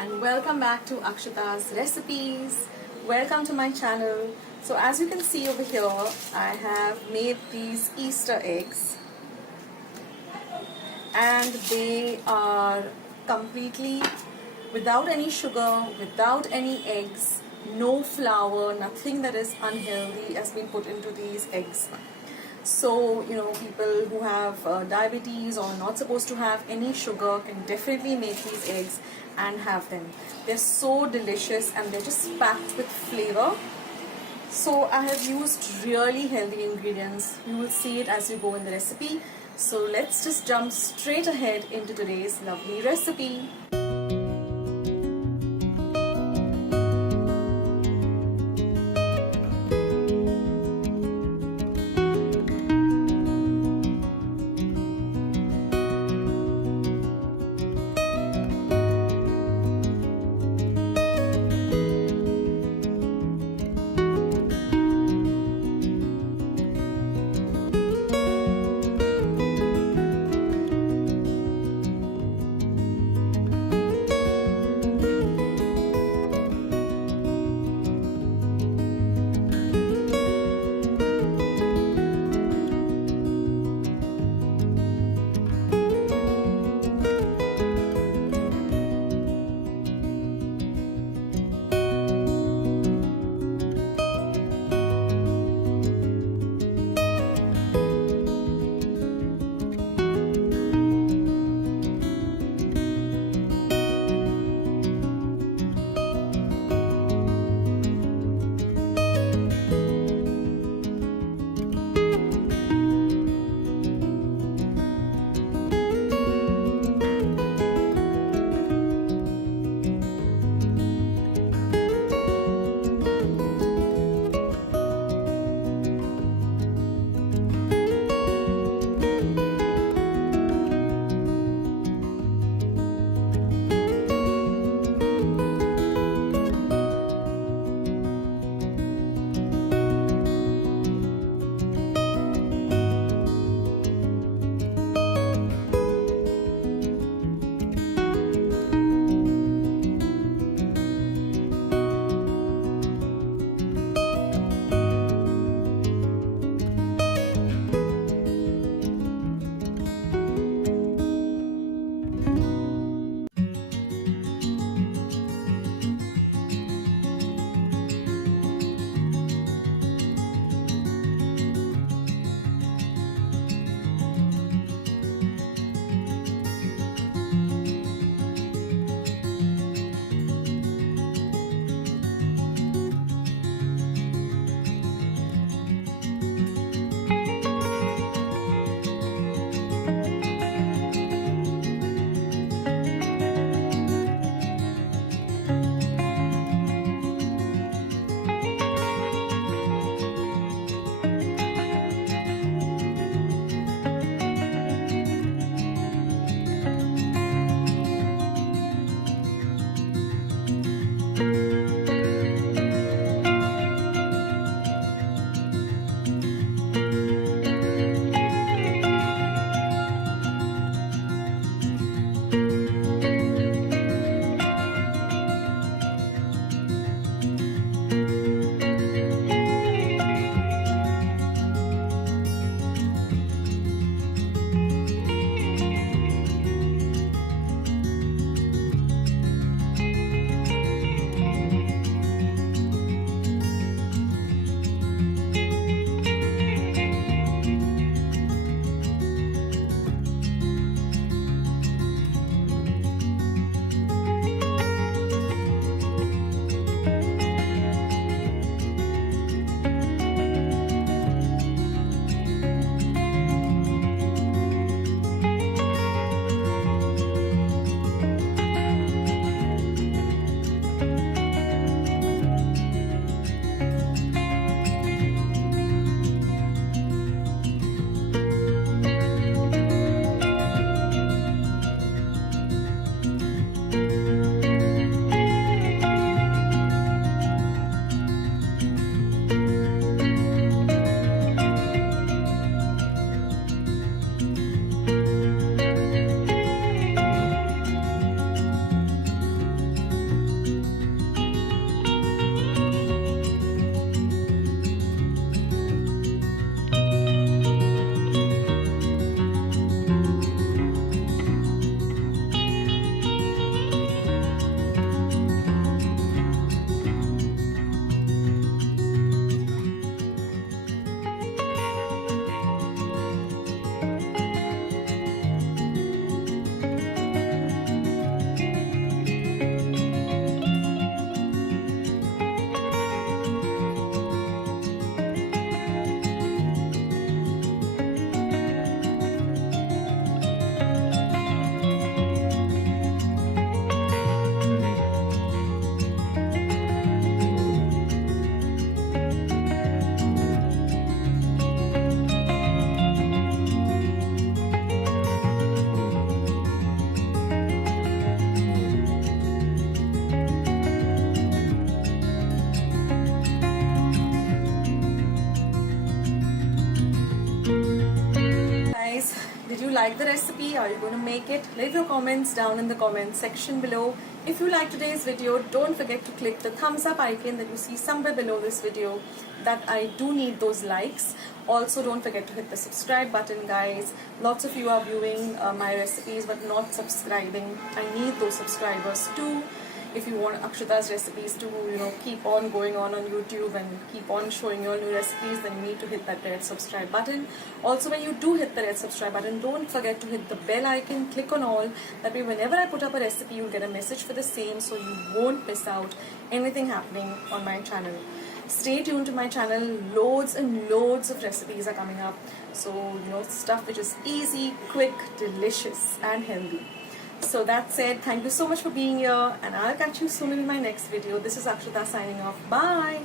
and welcome back to Akshata's recipes. Welcome to my channel. So as you can see over here, I have made these Easter eggs and they are completely without any sugar, without any eggs, no flour, nothing that is unhealthy has been put into these eggs. So, people who have diabetes or not supposed to have any sugar can definitely make these eggs and have them. They're so delicious and they're just packed with flavor. So I have used really healthy ingredients. You will see it as you go in the recipe. So let's just jump straight ahead into today's lovely recipe. guys, did you like the recipe? Are you going to make it? Leave your comments down in the comment section below. If you like today's video, don't forget to click the thumbs up icon that you see somewhere below this video. That I do need those likes. Also, don't forget to hit the subscribe button, guys. Lots of you are viewing my recipes but not subscribing. I need those subscribers too. If you want Akshata's recipes to, keep on going on YouTube and keep on showing your new recipes, then you need to hit that red subscribe button. Also, when you do hit the red subscribe button, don't forget to hit the bell icon, click on all. That way, whenever I put up a recipe, you'll get a message for the same, so you won't miss out anything happening on my channel. Stay tuned to my channel. Loads and loads of recipes are coming up. So, stuff which is easy, quick, delicious, and healthy. So that said, thank you so much for being here, and I'll catch you soon in my next video. This is Akshata signing off. Bye!